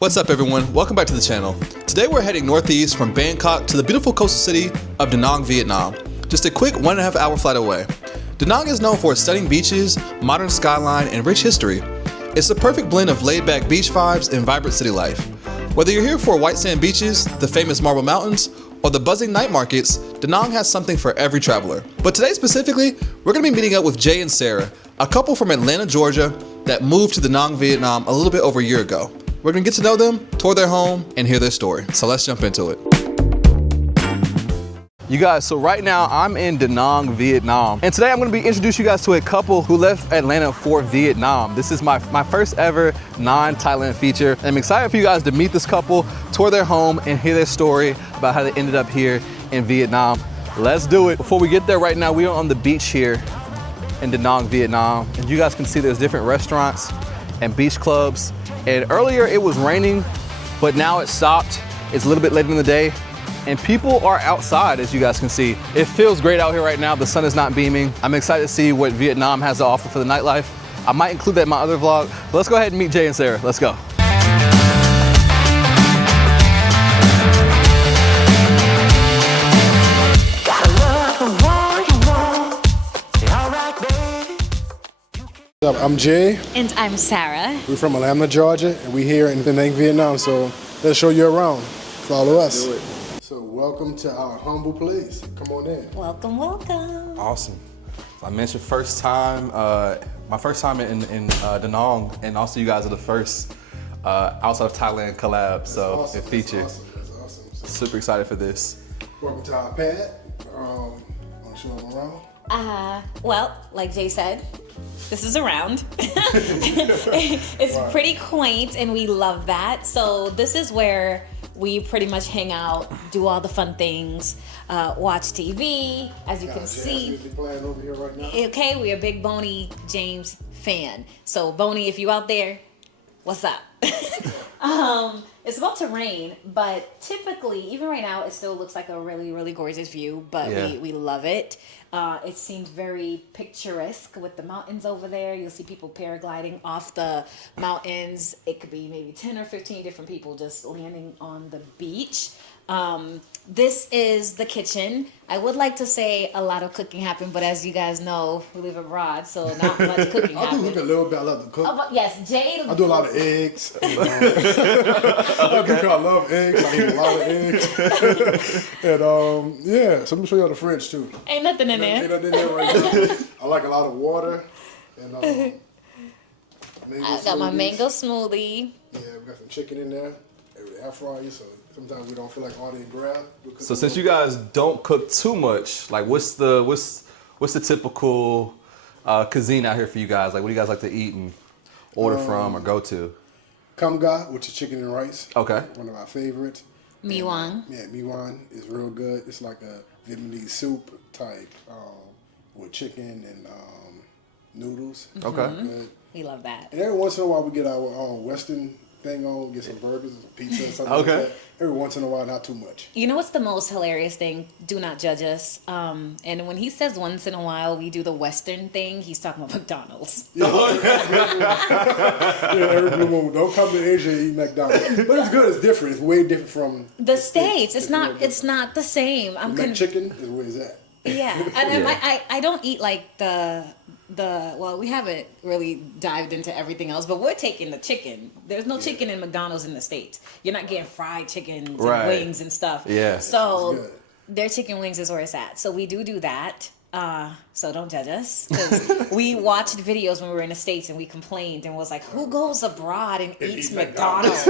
What's up everyone, welcome back to the channel. Today we're heading northeast from Bangkok to the beautiful coastal city of Da Nang, Vietnam. Just a quick 1.5 hour flight away. Da Nang is known for its stunning beaches, modern skyline, and rich history. It's the perfect blend of laid-back beach vibes and vibrant city life. Whether you're here for white sand beaches, the famous marble mountains, or the buzzing night markets, Da Nang has something for every traveler. But today specifically, we're going to be meeting up with Jay and Sarah, a couple from Atlanta, Georgia, that moved to Da Nang, Vietnam a little bit over a year ago. We're gonna get to know them, tour their home, and hear their story. So let's jump into it. You guys, so right now I'm in Da Nang, Vietnam. And today I'm gonna be introducing you guys to a couple who left Atlanta for Vietnam. This is my first ever non-Thailand feature. I'm excited for you guys to meet this couple, tour their home, and hear their story about how they ended up here in Vietnam. Let's do it. Before we get there, right now we are on the beach here in Da Nang, Vietnam. And you guys can see there's different restaurants and beach clubs. And earlier it was raining, but now it stopped. It's a little bit later in the day and people are outside, as you guys can see. It feels great out here right now. The sun is not beaming. I'm excited to see what Vietnam has to offer for the nightlife. I might include that in my other vlog, but let's go ahead and meet Jay and Sarah. Let's go. I'm Jay. And I'm Sarah. We're from Atlanta, Georgia, and we're here in Da Nang, Vietnam. So let's show you around. Follow us. So welcome to our humble place. Come on in. Welcome, welcome. Awesome. So I mentioned my first time in Da Nang, and also you guys are the first outside of Thailand collab, so awesome. it featured. That's awesome. So Super excited for this. welcome to our pad. Want to show them around? Well, like Jay said, this is around. It's pretty quaint and we love that. So this is where we pretty much hang out, do all the fun things, watch TV, as you can see. Playing over here right now. Okay, we're a big Boney James fan. So Boney, if you out there, what's up? It's about to rain, but typically, even right now, it still looks like a really, really gorgeous view, but Yeah. we love it. It seems very picturesque with the mountains over there. You'll see people paragliding off the mountains. It could be maybe 10 or 15 different people just landing on the beach. This is the kitchen. I would like to say a lot of cooking happened, but as you guys know, we live abroad, so not much cooking I do happened. look a little bit. I love to cook. Oh, but yes, Jade. I do a lot of eggs. I love eggs. I eat a lot of eggs. And yeah, so let me show you the fridge too. Ain't nothing in there. Ain't nothing in there right now. I like a lot of water. And I got my mango smoothie. Yeah, we got some chicken in there. Air fryer, so sometimes we don't feel like ordering grab. So since you guys don't cook too much, like what's the typical cuisine out here for you guys? Like what do you guys like to eat and order from or go to? Cam ga, which is chicken and rice. Okay. One of our favorites. Mi Wan. Yeah, Mi Wan is real good. It's like a Vietnamese soup type with chicken and noodles. Okay. Good. We love that. And every once in a while we get our Western thing on, get some burgers and some pizza and something like that. Every once in a while, not too much. You know what's the most hilarious thing? Do not judge us. And when he says once in a while we do the Western thing, he's talking about McDonald's. Yeah, every blue moon. Don't come to Asia and eat McDonald's. But it's good. It's different. It's way different from The States. It's not the same. McChicken is where it's at. Yeah. And I don't eat like well, we haven't really dived into everything else, but we're taking the chicken. There's no chicken in McDonald's in the States. You're not getting fried chickens and wings and stuff. Yeah. So their chicken wings is where it's at. So we do that. So don't judge us. Because we watched videos when we were in the States and we complained and was like, who goes abroad and eats McDonald's?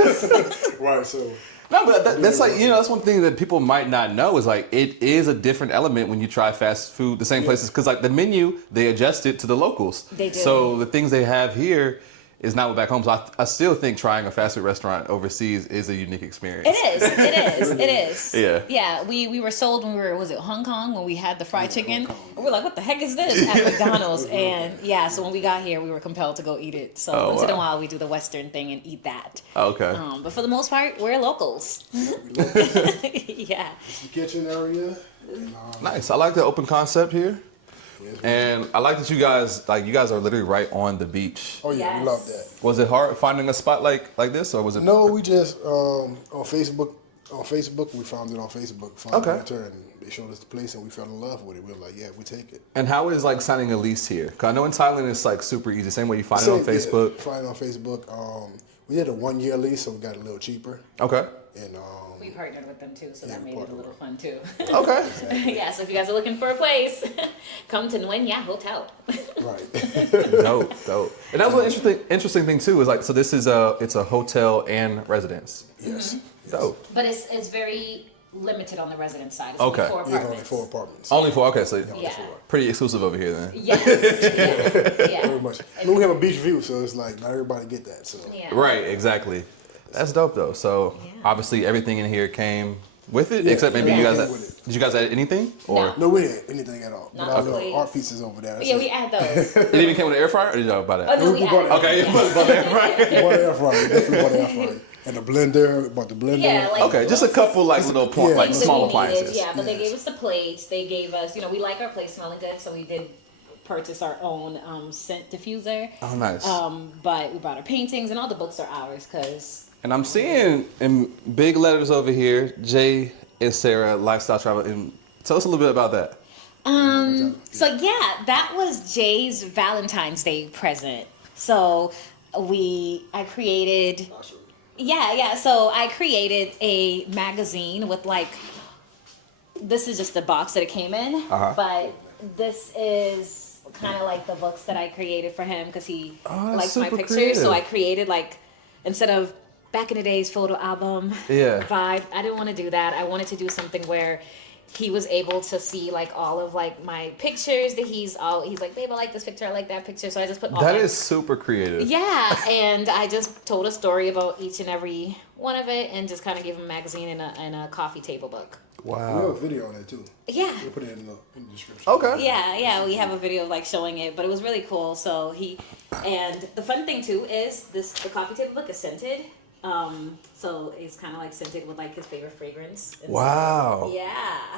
Right, so... No, but that's like, that's one thing that people might not know is like, it is a different element when you try fast food, the same places, because like the menu, they adjust it to the locals. They do. So the things they have here is not what back home. So I still think trying a fast food restaurant overseas is a unique experience. It is. Yeah. Yeah, we were sold when we were, was it Hong Kong, when we had the fried chicken? And we're like, what the heck is this at McDonald's? And yeah, so when we got here, we were compelled to go eat it. So once in a while, we do the Western thing and eat that. Okay. But for the most part, we're locals. Yeah. It's the kitchen area. And, Nice. I like the open concept here. And I like that you guys are literally right on the beach. Oh yeah, we love that. Was it hard finding a spot like this, or was it? No, we just on Facebook. On Facebook, we found it on Facebook. Found a realtor, and they showed us the place, and we fell in love with it. We were like, yeah, we take it. And how is like signing a lease here? Cause I know in Thailand it's like super easy. Same way you find it on Facebook. Yeah, find it on Facebook. We did a 1-year lease, so we got a little cheaper. Okay. And we partnered with them too, so that made it a little fun too. Okay. Yeah, so if you guys are looking for a place, come to Nguyen Hotel. right. Dope. And that's one interesting thing too is like, so this is it's a hotel and residence. Yes. Dope. But it's very limited on the residence side. It's Okay. only 4 Yeah, apartments. only 4 apartments. Only 4. Okay, so Yeah. pretty exclusive over here then. Yes. Yeah. Very much. And we have a beach view, so it's like not everybody get that. So. Yeah. Right. Exactly. That's dope though. So obviously everything in here came with it, Yeah, except maybe you everything guys. came with it. Did you guys add anything? Or No. No, we didn't anything at all. Not But our the little plates. art pieces over there. That's Yeah, it. we add those. it even came with an air fryer, or did y'all buy that? Oh, no, we We add bought it. Okay, you put it there, right? We bought an air fryer. Definitely bought an air fryer. And the blender, bought the blender. Yeah, like Okay, just a couple like little Yeah. like things that small we needed, appliances. Yeah, but they gave us the plates. They gave us, we like our place smelling good, so we did purchase our own scent diffuser. Oh, nice. But we brought our paintings, and all the books are ours because. And I'm seeing in big letters over here, Jay and Sarah Lifestyle Travel. And tell us a little bit about that. So yeah, that was Jay's Valentine's Day present. So I created. Yeah. So I created a magazine with this is just the box that it came in, but this is kind of like the books that I created for him because he likes my super pictures. creative. So I created instead of back in the days photo album vibe, I didn't want to do that. I wanted to do something where he was able to see all of my pictures that he's like, babe, I like this picture, I like that picture. So I just put all That my is super creative. yeah, and I just told a story about each and every one of it, and just kind of gave him a magazine and a coffee table book. We have Wow. a video on it too. Yeah. We'll put it in the description. Okay. Yeah, we have a video showing it, but it was really cool. So and the fun thing too is the coffee table book is scented. So it's kind of scented with his favorite fragrance. And Wow. yeah.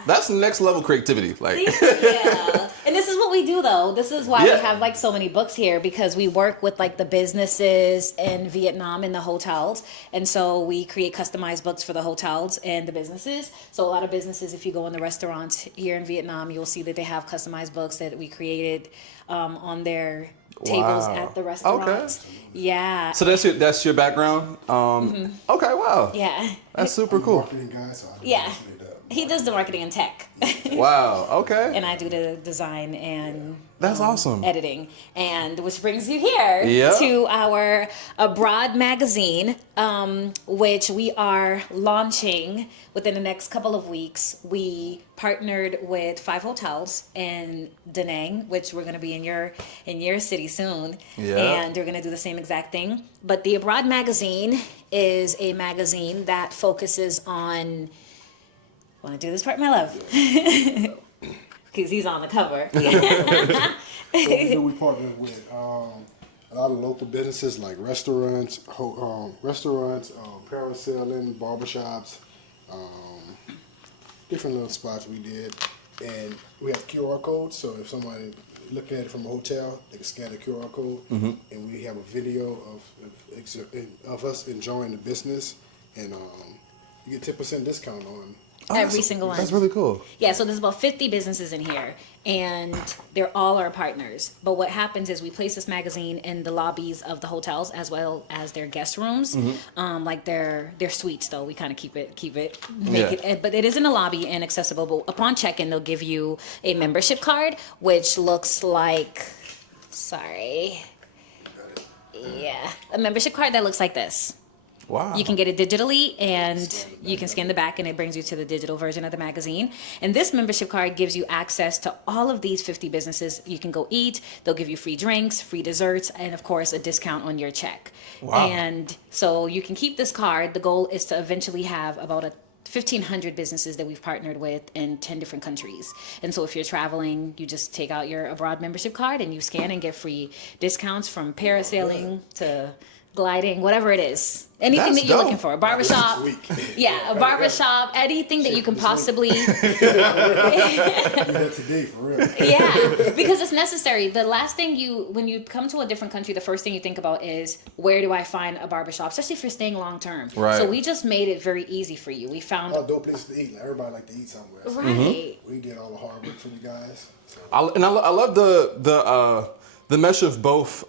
That's next level creativity. Yeah. And this is what we do though. This is why Yeah. we have so many books here, because we work with the businesses in Vietnam and the hotels. And so we create customized books for the hotels and the businesses. So a lot of businesses, if you go in the restaurants here in Vietnam, you'll see that they have customized books that we created on their tables Wow. at the restaurants. Okay. Yeah. So that's your background. Okay. Wow. Yeah. That's super cool. Marketing guy, so I did Yeah. most of it up. He does the marketing and tech. Wow. Okay. And I do the design and That's awesome. editing. And which brings you here Yeah. to our Abroad magazine, which we are launching within the next couple of weeks. We partnered with 5 hotels in Da Nang, which we're going to be in your city soon. Yeah. And they're going to do the same exact thing. But the Abroad magazine is a magazine that focuses on. Want to do this part, my love? Because he's on the cover. So we partnered with a lot of local businesses like restaurants, parasailing, barbershops, different little spots we did. And we have QR codes, so if somebody looking at it from a hotel, they can scan the QR code, and we have a video of us enjoying the business, and you get 10% discount on Every single one. That's really cool. Yeah, so there's about 50 businesses in here, and they're all our partners. But what happens is we place this magazine in the lobbies of the hotels as well as their guest rooms, like their suites. Though we kind of keep it, but it is in the lobby and accessible. But upon check-in, they'll give you a membership card, which looks like, a membership card that looks like this. Wow. You can get it digitally, and you can scan the back, and it brings you to the digital version of the magazine. And this membership card gives you access to all of these 50 businesses. You can go eat. They'll give you free drinks, free desserts, and of course, a discount on your check. Wow. And so you can keep this card. The goal is to eventually have about 1,500 businesses that we've partnered with in 10 different countries. And so if you're traveling, you just take out your Abroad membership card and you scan and get free discounts from parasailing to gliding, whatever it is. Anything That's that you're dope. looking for. A barbershop. Yeah, a barbershop. Anything that you can possibly. Do that today for real. Yeah, because it's necessary. The last thing when you come to a different country, the first thing you think about is where do I find a barbershop, especially if you're staying long term. Right. So we just made it very easy for you. We found Dope place to eat. Like, everybody like to eat somewhere. So right. we did all the hard work for you guys. So. I love the mesh of both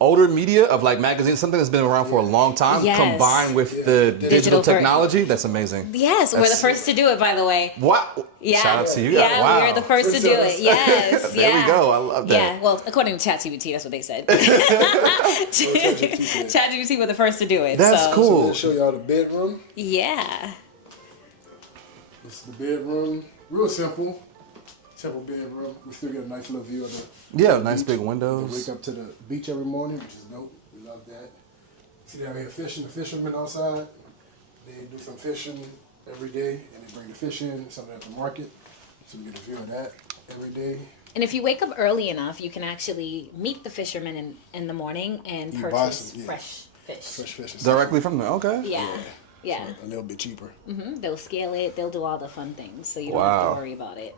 older media of like magazines, something that's been around for a long time, Yes. combined with the digital technology. That's amazing. Yes, we're the first to do it, by the way. What? Yeah. Shout out to you guys. Yeah, Wow. we're the first to do it. Yes. There yeah. we go. I love that. Yeah, well, according to ChatGPT, that's what they said. ChatGPT were the first to do it. That's so. cool. So we'll show y'all the bedroom. Yeah. This is the bedroom. Real simple. Simple bedroom. We still get a nice little view of the Nice beach. big windows. We wake up to the beach every morning, which is dope. We love that. See down here fishing, the fishermen outside. They do some fishing every day, and they bring the fish in, something at the market. So we get a view of that every day. And if you wake up early enough, you can actually meet the fishermen in the morning and You buy purchase some, yeah. fresh fish. Fresh fish. and Directly from there. Okay. Yeah. Yeah. stuff. A little bit cheaper. They'll scale it. They'll do all the fun things, so you don't have Wow. to worry about it.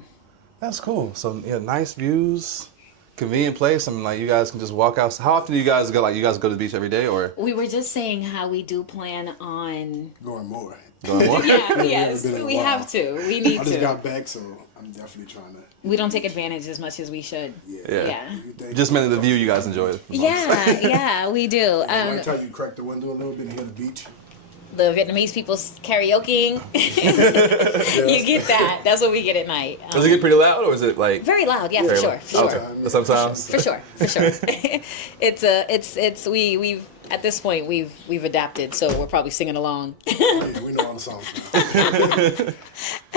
That's cool. So yeah, nice views, convenient place. I mean, like you guys can just walk out. How often do you guys go? Like you guys go to the beach every day, or We were just saying how we do plan on. Going more. going more? Yeah, yes, been in a we while. have to. We need I just to. got back, so I'm definitely trying to. We don't take advantage as much as we should. Yeah. Yeah. You think- Just mainly the view you guys enjoy. the most. Yeah, we do. One time you crack the window a little bit and hear the beach. The Vietnamese people karaokeing. You get that. That's what we get at night. Does it get pretty loud, or is it like Very loud, yeah, for very sure, loud? for sure. Okay. Sometimes. For sure. We've at this point we've adapted, so we're probably singing along. Yeah, we know all the songs. Now.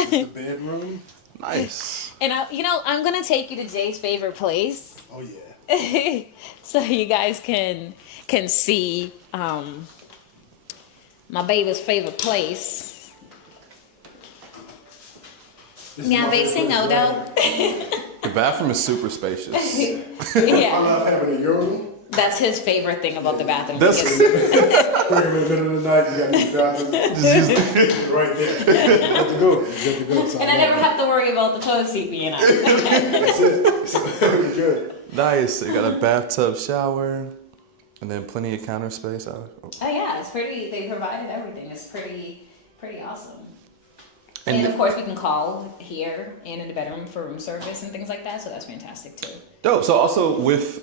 The bedroom. Nice. And I'm gonna take you to Jay's favorite place, Oh yeah. so you guys can see my baby's favorite place. This is Minha my vez favorite sem place, Condo. right? The bathroom is super spacious. I Yeah, love having a urinal. that's his favorite thing about the bathroom. That's because- Quick in the middle of the night, you got to the bathroom. Right there. Good to go. Good to go. So and I never have to worry about the toilet seat being out. That's it. So, good. Nice. You got a bathtub, shower, and then plenty of counter space. Oh yeah, it's pretty. They provided everything. It's pretty awesome. And, And of course, we can call here and in the bedroom for room service and things like that. So that's fantastic too. dope. So also with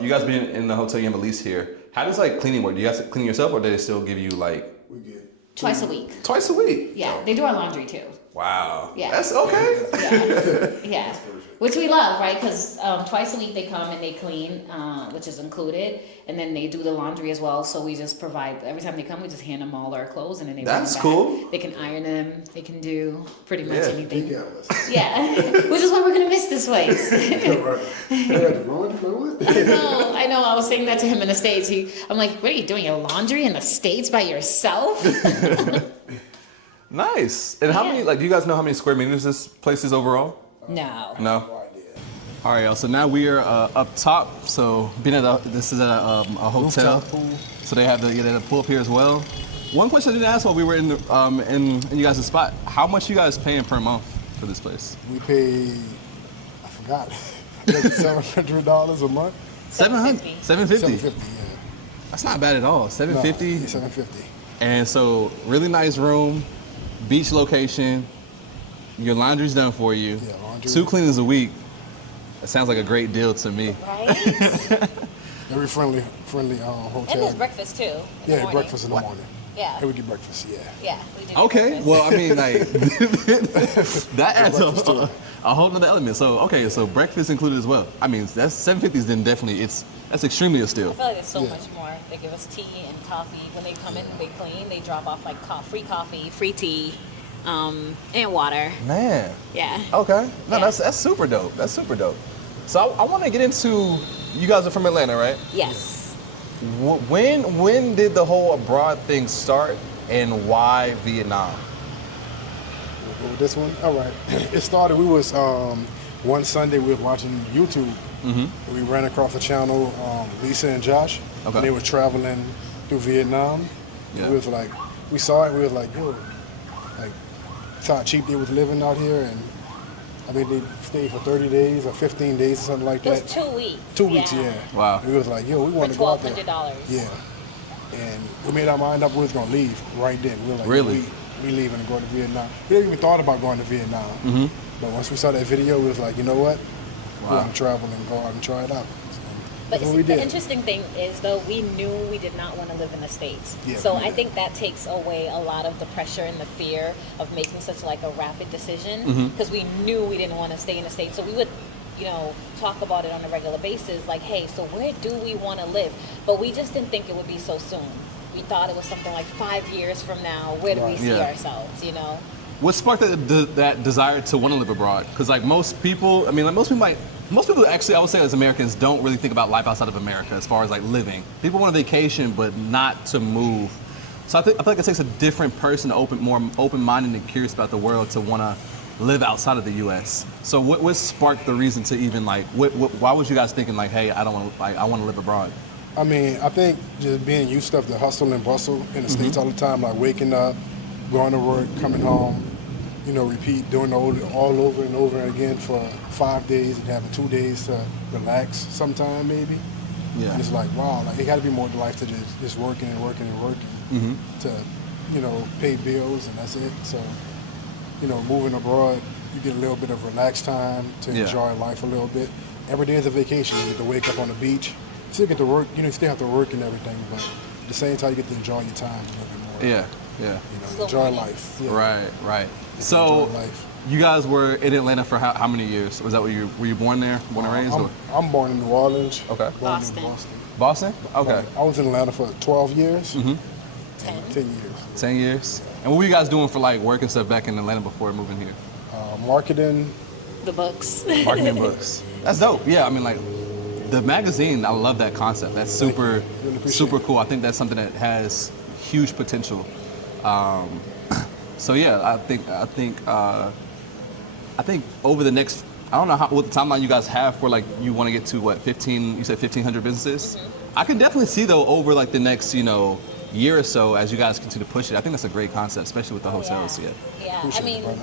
you guys being in the hotel, you have a lease here. How does like cleaning work? Do you have to clean yourself, or do they still give you like We get Twice a week. twice a week? Yeah, they do our laundry too. Wow. Yeah. That's okay. Yeah, yeah. Which we love, right? Because twice a week they come and they clean, which is included, and then they do the laundry as well. So we just provide every time they come, we just hand them all our clothes, and then they bring That's them back. cool. They can iron them. They can do pretty much Yeah. anything. Yeah, Yeah, which is why we're gonna miss this place. right. I know. I was saying that to him in the States. I'm like, what are you doing? Your laundry in the States by yourself? Nice. And how Yeah. many? Like, do you guys know how many square meters this place is overall? No. No. No idea. All right, y'all. So now we are up top. So being at this is at a hotel. Rooftop pool. So they have the pool up here as well. One question I didn't ask while we were in you guys' spot. How much you guys paying per month for this place? We pay, I forgot, $700 a month. 750. 750. $750, yeah. That's not bad at all. 750. No, $750. And so really nice room, beach location. Your laundry's done for you. Yeah, laundry. 2 cleanings a week. That sounds like a great deal to me. Right? Very friendly And hotel. there's breakfast too. Yeah, breakfast in the morning. Yeah. And we get breakfast, yeah. Yeah, we do. Okay, breakfast. well, I mean, like, that adds breakfast too. a whole nother element. So, okay, so breakfast included as well. I mean, that's 750s, then definitely, that's extremely a steal. I feel like there's so Yeah. much more. They give us tea and coffee. When they come in and they clean, they drop off like free coffee, free tea, and water. Man, Yeah. okay. No, Yeah. that's super dope. That's super dope. So I want to get into, you guys are from Atlanta, right? Yes. When did the whole abroad thing start, and why Vietnam? We'll go with this one. All right. It started, we was, one Sunday we were watching YouTube. We ran across the channel, Lisa and Josh. Okay. And they were traveling through Vietnam. Yeah. We was like, we saw it. We was like, yo, like, saw how cheap they was living out here, and I think they stayed for 30 days or 15 days or something like It was that. 2 weeks. 2 weeks, yeah. Wow. And we was like, yo, we want For to go out there. $1,200. Yeah. And we made our mind up we was gonna leave right then. We were like, Really? we leaving and going to Vietnam. We didn't even thought about going to Vietnam. But once we saw that video, we was like, you know what? We want to travel and go out and try it out. So But that's what we the did. interesting thing is, though, we knew we did not want to live in the States. Yeah, So yeah. I think that takes away a lot of the pressure and the fear of making such like a rapid decision, because we knew we didn't want to stay in the States. So we would, talk about it on a regular basis, like, hey, so where do we want to live? But we just didn't think it would be so soon. We thought it was something like 5 years from now. Where do we Right. see Yeah. ourselves, What sparked that desire to want to live abroad? Because like most people, most people actually, I would say as Americans, don't really think about life outside of America as far as like living. People want a vacation, but not to move. So I feel like it takes a different person, more open-minded and curious about the world, to want to live outside of the U.S. So what sparked the reason to even like, why was you guys thinking like, hey, I want to live abroad? I mean, I think just being used to the hustle and bustle in the States all the time, like waking up, going to work, coming home, repeat, doing all over and over again for 5 days and having 2 days to relax sometime maybe. Yeah. And it's like, wow, like it got to be more to life to just working and working and working to, pay bills and that's it. So, moving abroad, you get a little bit of relaxed time to enjoy life a little bit. Every day is a vacation. You get to wake up on the beach. You still get to work, you still have to work and everything, but at the same time you get to enjoy your time a little bit more. Yeah. Enjoy life. Yeah. Right. So enjoy life. you guys were in Atlanta for how many years? Was that were you born there, born and raised? I'm born in New Orleans. Okay. Born Boston. in Boston. Boston? Okay. I was in Atlanta for 12 years. 10. 10 years. 10 years. And what were you guys doing for like work and stuff back in Atlanta before moving here? Marketing. The books. Marketing books. That's dope. Yeah, I mean like the magazine, I love that concept. That's super Really appreciate super it. cool. I think that's something that has huge potential. So yeah, I think over the next, I don't know what the timeline you guys have for like you want to get to what 15, you said 1,500 businesses. I can definitely see though over like the next year or so as you guys continue to push it. I think that's a great concept, especially with the hotels. Yeah. Appreciate I mean, it, brother.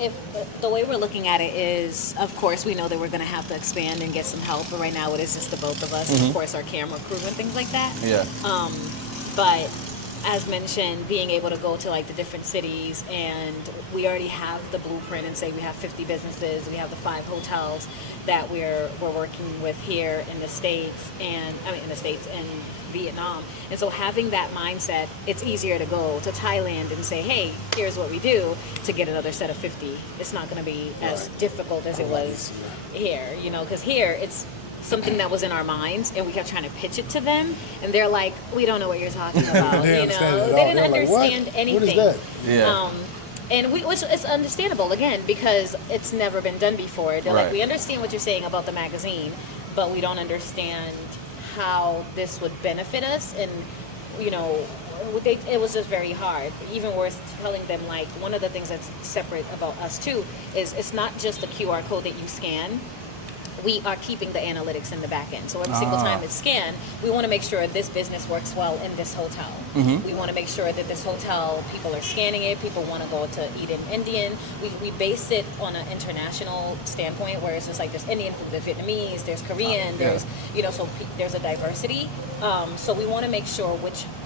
if the way we're looking at it is, of course, we know that we're going to have to expand and get some help. But right now, it is just the both of us, and of course, our camera crew and things like that. Yeah. But as mentioned, being able to go to like the different cities, and we already have the blueprint and say we have 50 businesses, we have the 5 hotels that we're working with here in the States and Vietnam. And so having that mindset, it's easier to go to Thailand and say, hey, here's what we do, to get another set of 50. It's not going to be as difficult as it was here, because here it's something that was in our minds, and we kept trying to pitch it to them, and they're like, we don't know what you're talking about. They They understand it at all. didn't They're like, what? understand anything. What is that? Yeah. And which is understandable, again, because it's never been done before. They're Right. like, we understand what you're saying about the magazine, but we don't understand how this would benefit us. And, it was just very hard. Even worse, telling them, like, one of the things that's separate about us, too, is it's not just the QR code that you scan. We are keeping the analytics in the back end. So every single time it's scanned, we want to make sure this business works well in this hotel. We want to make sure that this hotel, people are scanning it, people want to go to eat in Indian. We base it on an international standpoint, where it's just like there's Indian food, there's Vietnamese, there's Korean, there's, so there's a diversity. So we want to make sure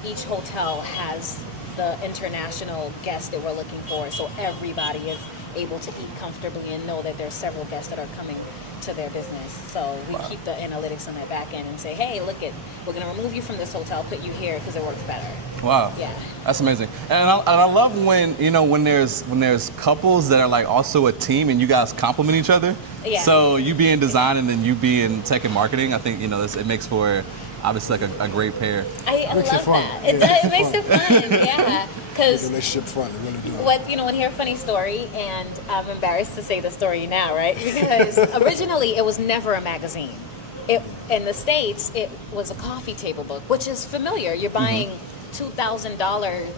each hotel has the international guest that we're looking for, so everybody is able to eat comfortably and know that there's several guests that are coming to their business. So we keep the analytics on that back end and say, hey, we're going to remove you from this hotel, put you here because it works better. Wow. Yeah. That's amazing. And I love when when there's couples that are like also a team and you guys complement each other. Yeah. So you be in design and then you be in tech and marketing. I think it makes for obviously like a great pair. I Makes it love fun. that. Yeah. It makes it fun. Yeah. Make Because the relationship fun. They really do. when hear a funny story, and I'm embarrassed to say the story now, right? Because originally it was never a magazine. In the States, it was a coffee table book, which is familiar. You're buying $2,000,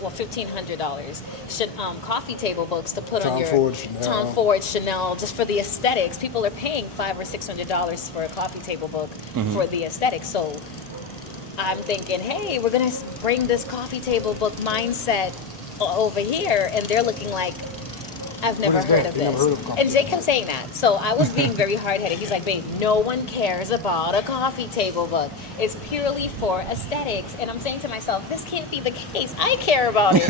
well, $1,500 coffee table books to put on your Tom Ford, Chanel, just for the aesthetics. People are paying $500 or $600 for a coffee table book for the aesthetics. So I'm thinking, hey, we're gonna bring this coffee table book mindset over here, and they're looking like, I've never What is heard that? of You never this. heard of coffee And Jake table? kept saying that. So I was being very hard-headed. He's like, babe, no one cares about a coffee table book. It's purely for aesthetics. And I'm saying to myself, this can't be the case. I care about it.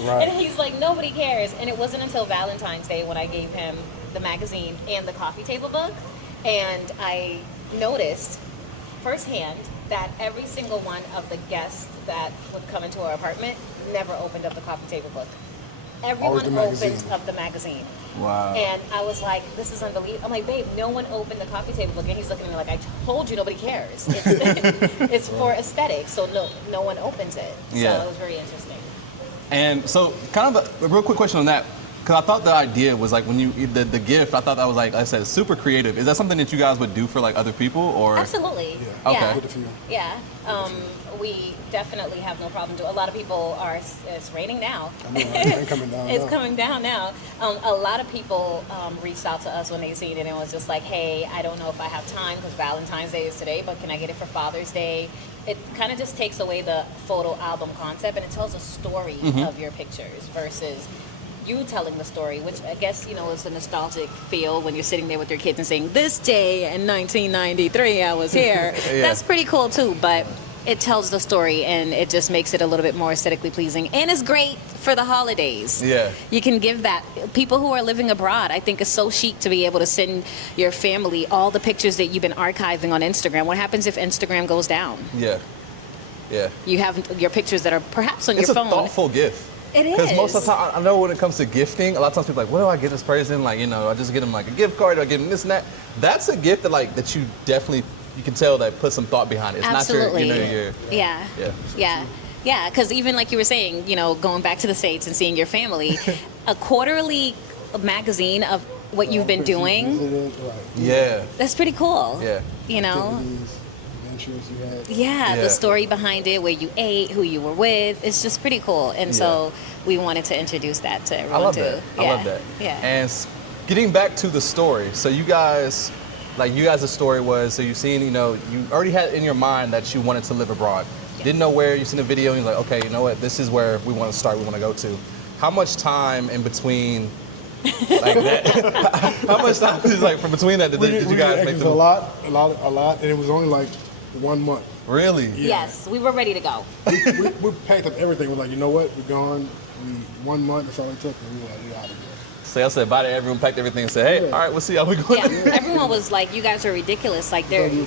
Right. And he's like, nobody cares. And it wasn't until Valentine's Day when I gave him the magazine and the coffee table book. And I noticed firsthand that every single one of the guests that would come into our apartment never opened up the coffee table book. Everyone the magazine. opened up the magazine. Wow. And I was like, this is unbelievable. I'm like, babe, no one opened the coffee table book. And he's looking at me like, I told you nobody cares. It's, it's for aesthetics, so no one opens it. Yeah. So it was very interesting. And so, kind of a real quick question on that, because I thought the idea was like when you the gift. I thought that was like I said, super creative. Is that something that you guys would do for like other people, or? Absolutely. Yeah. Okay. Good for you. Yeah. We definitely have no problem doing. A lot of people are. It's raining now. I mean, it's coming down. It's now. coming down now. A lot of people reached out to us when they seen it and was just like, hey, I don't know if I have time because Valentine's Day is today, but can I get it for Father's Day? It kind of just takes away the photo album concept and it tells a story of your pictures versus you telling the story, which I guess, is a nostalgic feel when you're sitting there with your kids and saying, this day in 1993, I was here. Yeah. That's pretty cool too, but it tells the story and it just makes it a little bit more aesthetically pleasing and it's great for the holidays. Yeah. You can give that. People who are living abroad, I think it's so chic to be able to send your family all the pictures that you've been archiving on Instagram. What happens if Instagram goes down? Yeah. Yeah. You have your pictures that are perhaps on It's your a phone. thoughtful gift. It is. Because most of the time, I know when it comes to gifting, a lot of times people are like, what do I get this person? Like, I just get them like a gift card, or I give them this and that. That's a gift that you definitely, you can tell that put some thought behind it. It's Absolutely. not your Yeah. Yeah. Yeah. Yeah, because even like you were saying, going back to the States and seeing your family, a quarterly magazine of what you've been doing, Yeah. that's pretty cool. Yeah. Adventures you had. Yeah, Yeah. the story behind it, where you ate, who you were with, it's just pretty cool. And so we wanted to introduce that to everyone I love too. that. Yeah. I love that. Yeah. And getting back to the story, so you guys, the story was, so you've seen, you already had in your mind that you wanted to live abroad. Yes. Didn't know where, you seen a video, and you're like, okay, you know what, this is where we want to start, we want to go to. How much time in between, like that, how much time is from between that did you guys make a lot, and it was only like 1 month. Really? Yes, we were ready to go. We packed up everything. We're like, you know what? We're gone. 1 month. That's all it took. And we were like, we out of here. So I said bye to everyone, packed everything, and said, hey, all right, we'll see how we go. Yeah, everyone was like, you guys are ridiculous. Like,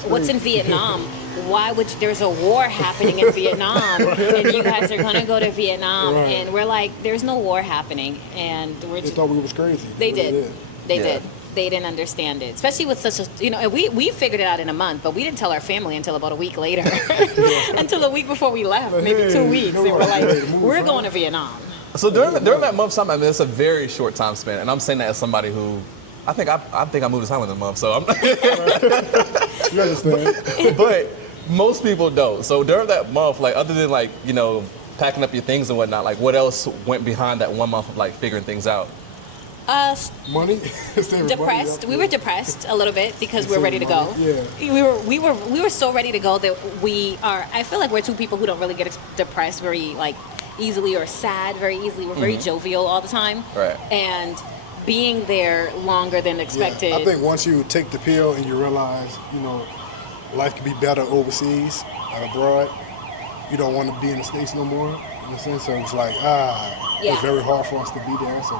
what's in Vietnam? Why would there's a war happening in Vietnam, and you guys are gonna go to Vietnam? Right. And we're like, there's no war happening, and we're They thought we was crazy. They really did. They Yeah. did. They didn't understand it, especially with such a, and we figured it out in a month, but we didn't tell our family until about a week later, until a week before we left, maybe 2 weeks. They were like, we're going to Vietnam. So during that month time, I mean, it's a very short time span, and I'm saying that as somebody who, I think I moved to Thailand in a month, so I'm. You understand? But most people don't. So during that month, other than packing up your things and whatnot, what else went behind that 1 month of figuring things out? Money? Depressed. We were depressed a little bit because we're ready to go. Yeah. We were so ready to go that we are. I feel like we're two people who don't really get depressed very easily or sad very easily. We're very jovial all the time. Right. And being there longer than expected. Yeah. I think once you take the pill and you realize, life could be better overseas, abroad, you don't want to be in the States no more. You know what I'm saying? So it's like, it's very hard for us to be there. So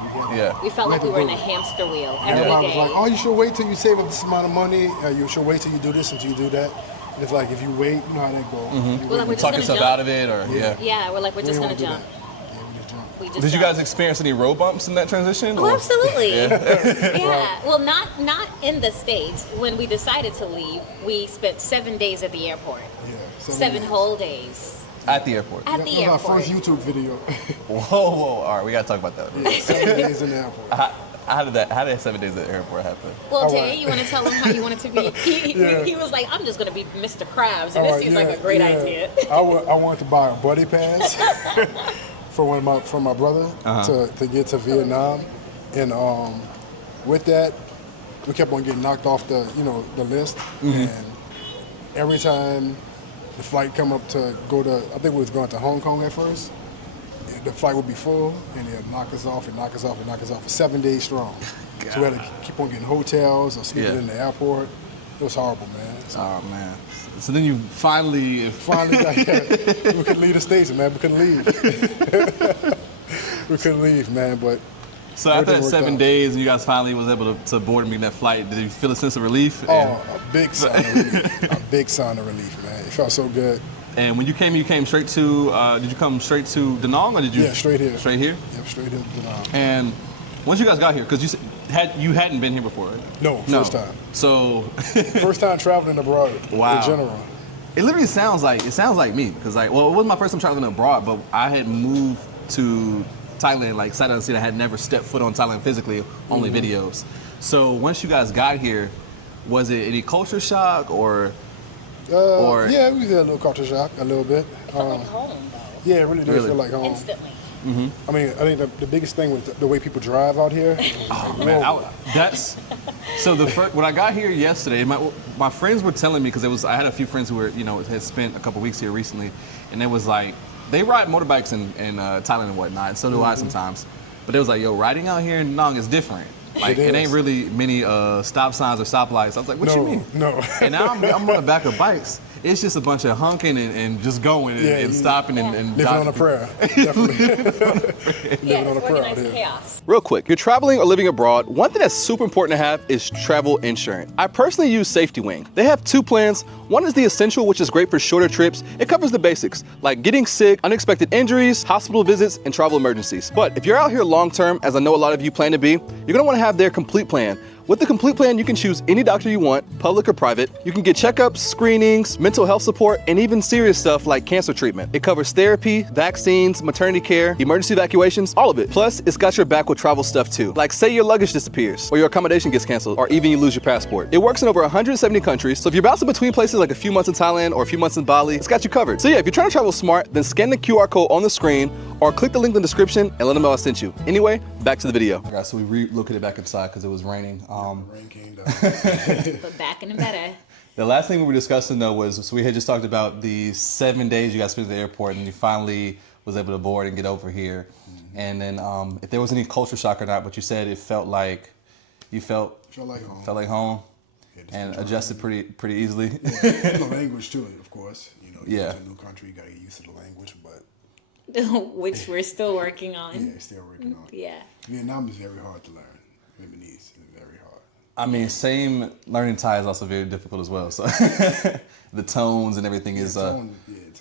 we felt like we were in a day. hamster wheel every Everybody was day. like, oh, you should wait till you save up this amount of money. You should wait till you do this until you do that. And it's like, if you wait, you know how that goes. Well, like, we're just Talk gonna yourself jump. out of it, or Yeah, we're like, we're just gonna jump. Yeah, we just jump. We just Did you jumped. guys experience any road bumps in that transition? Oh, or- absolutely. Yeah. Well, not in the States. When we decided to leave, we spent 7 days at the airport. Yeah, 7 whole days At the airport. at That the was our airport. first YouTube video. Whoa. All right, we gotta talk about that. 7 days in the airport. How did 7 days at the airport happen? Well, All Jay, right. you want to tell him how you wanted to be? He was like, I'm just going to be Mr. Krabs, and this seems like a great idea. I wanted to buy a buddy pass from my brother to get to Vietnam, and with that, we kept on getting knocked off the list, and every time the flight come up to go to, I think we was going to Hong Kong at first. The flight would be full, and they'd knock us off and knock us off and knock us off for 7 days strong. So we had to keep on getting hotels or sleeping in the airport. It was horrible, man. Oh man. So then you finally got here. We couldn't leave the States, man. We couldn't leave. We couldn't leave, man. But so after that 7 days, and you guys finally was able to board and make that flight, did you feel a sense of relief? Oh, a big sign of relief. A big sign of relief, man. It felt so good. And when you came straight to, did you come straight to Da Nang, or did you? Yeah, straight here. Straight here? Yep, straight here to Da Nang. And once you guys got here, because you hadn't been here before, right? No, first time. So first time traveling abroad in general. It literally sounds like me, because it wasn't my first time traveling abroad, but I had moved to Thailand, like sight unseen. I had never stepped foot on Thailand physically, only videos. So once you guys got here, was it any culture shock or? Yeah, we had a little culture shock, a little bit. Felt like home, though. Yeah, it really did feel like home. Instantly. I mean, I think the biggest thing was the way people drive out here. Oh man, when I got here yesterday, my friends were telling me, because I had a few friends who were had spent a couple weeks here recently, and it was like they ride motorbikes in Thailand and whatnot, and so do I sometimes. But it was like, yo, riding out here in Da Nang is different. Like it ain't really many stop signs or stoplights. I was like, what you mean? No. And now I'm on the back of bikes. It's just a bunch of honking and just going and stopping and living on a prayer. Definitely. Living on a prayer out here. Chaos. Real quick, you're traveling or living abroad, one thing that's super important to have is travel insurance. I personally use Safety Wing. They have two plans. One is the Essential, which is great for shorter trips. It covers the basics, like getting sick, unexpected injuries, hospital visits, and travel emergencies. But if you're out here long term, as I know a lot of you plan to be, you're gonna wanna have their Complete Plan. With the Complete Plan, you can choose any doctor you want, public or private. You can get checkups, screenings, mental health support, and even serious stuff like cancer treatment. It covers therapy, vaccines, maternity care, emergency evacuations, all of it. Plus, it's got your back with travel stuff too. Like say your luggage disappears, or your accommodation gets canceled, or even you lose your passport. It works in over 170 countries, so if you're bouncing between places like a few months in Thailand or a few months in Bali, it's got you covered. So yeah, if you're trying to travel smart, then scan the QR code on the screen, or click the link in the description and let them know I sent you. Anyway, back to the video. Guys, so we relocated back inside because it was raining. Rain came down. But back in the better. The last thing we were discussing though was, so we had just talked about the 7 days you guys spent at the airport and you finally was able to board and get over here. And then if there was any culture shock or not, but you said it felt like you felt like home. Felt like home and adjusted pretty easily. Yeah, the language too, of course. You go to a new country, you gotta get used to the language, but which we're still working on. yeah, still working on. Yeah. Vietnam is very hard to learn. Vietnamese is very hard. I mean, same learning Thai is also very difficult as well. So the tones and everything is tone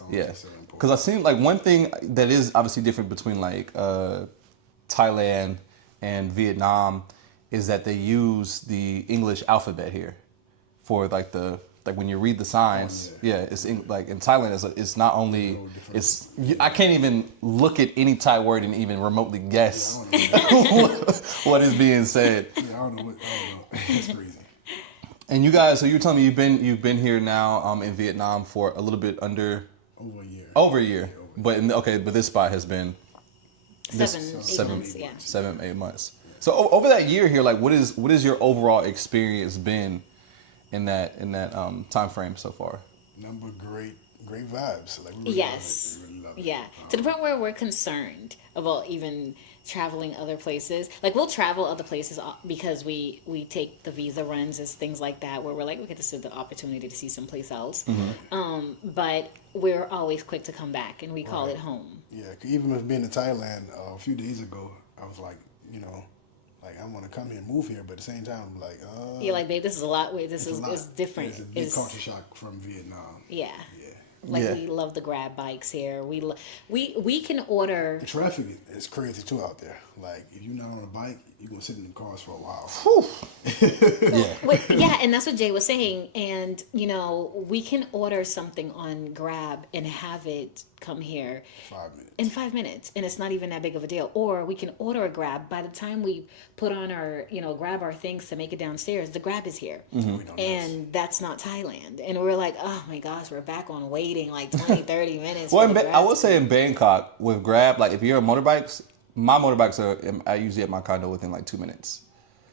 yeah. is so important. Because I seen like one thing that is obviously different between like Thailand and Vietnam is that they use the English alphabet here for like when you read the signs. It's like in Thailand it's not only I can't even look at any Thai word and even remotely guess what is being said. Yeah, I don't know. It's crazy. And you guys, so you're telling me you've been here now in Vietnam for a little bit under over a year. Over a year. But but this spot has been 7 months, yeah. 7-8 months. So over that year here, like what is your overall experience been in that time frame so far? Number great vibes. Like we really Yes. love it. We really love it. Yeah. To the point where we're concerned about even traveling other places. Like we'll travel other places because we take the visa runs as things like that where we're like, okay, this is the opportunity to see someplace else. But we're always quick to come back and we call it home. Yeah, 'cause even with being in Thailand a few days ago, I was like, like I want to come here and move here, but at the same time, I'm like, you're like, babe, this is a lot. This is different. It's a big culture shock from Vietnam. Yeah. We love the grab bikes here. We can order. The traffic is crazy too out there. Like if you're not on a bike, you're gonna sit in the cars for a while. And that's what Jay was saying. And we can order something on Grab and have it come here 5 minutes. in 5 minutes, and it's not even that big of a deal. Or we can order a Grab. By the time we put on our grab our things to make it downstairs, the Grab is here, and that's not Thailand. And we're like, oh my gosh, we're back on waiting like 20-30 minutes. Well, I will say in Bangkok with Grab, like if you're on motorbikes, my motorbikes are usually at my condo within like 2 minutes.